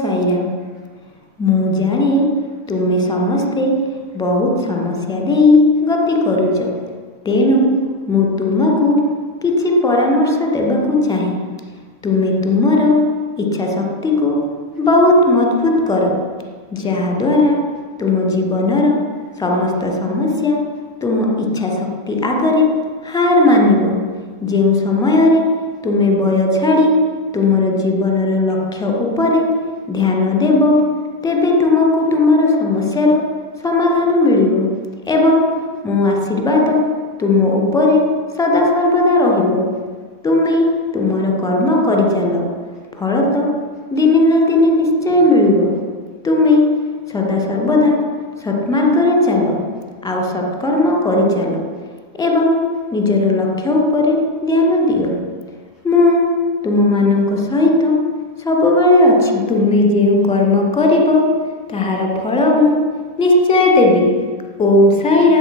ସାଇରାମ। ମୁଁ ଜାଣେ ତୁମେ ସମସ୍ତେ ବହୁତ ସମସ୍ୟା ଦେଇ ଗତି କରୁଛ, ତେଣୁ ମୁଁ ତୁମକୁ କିଛି ପରାମର୍ଶ ଦେବାକୁ ଚାହେଁ। ତୁମେ ତୁମର ଇଚ୍ଛା ଶକ୍ତିକୁ ବହୁତ ମଜବୁତ କର, ଯାହାଦ୍ୱାରା ତୁମ ଜୀବନର ସମସ୍ତ ସମସ୍ୟା ତୁମ ଇଚ୍ଛା ଶକ୍ତି ଆଗରେ ହାର ମାନିବ। ଯେଉଁ ସମୟରେ ତୁମେ ଭୟ ଛାଡ଼ି ତୁମର ଜୀବନର ଲକ୍ଷ୍ୟ ଉପରେ ଧ୍ୟାନ ଦେବ, ତେବେ ତୁମକୁ ତୁମର ସମସ୍ୟାର ସମାଧାନ ମିଳିବ ଏବଂ ମୋ ଆଶୀର୍ବାଦ ତୁମ ଉପରେ ସଦାସର୍ବଦା ରହିବ। ତୁମେ ତୁମର କର୍ମ କରିଚାଲ, ଫଳ ତ ଦିନେ ନା ଦିନେ ନିଶ୍ଚୟ ମିଳିବ। ତୁମେ ସଦାସର୍ବଦା ସତ୍ମାର୍ଗରେ ଚାଲ, ଆଉ ସତ୍କର୍ମ କରିଚାଲ ଏବଂ ନିଜର ଲକ୍ଷ୍ୟ ଉପରେ ଧ୍ୟାନ ଦିଅ। ମୁଁ ତୁମମାନଙ୍କ ସହିତ ସବୁବେଳେ ଅଛି। ତୁମେ ଯେଉଁ କର୍ମ କରିବ ତାହାର ଫଳ ମୁଁ ନିଶ୍ଚୟ ଦେବି। ଓମ୍ ସାଇରାମ।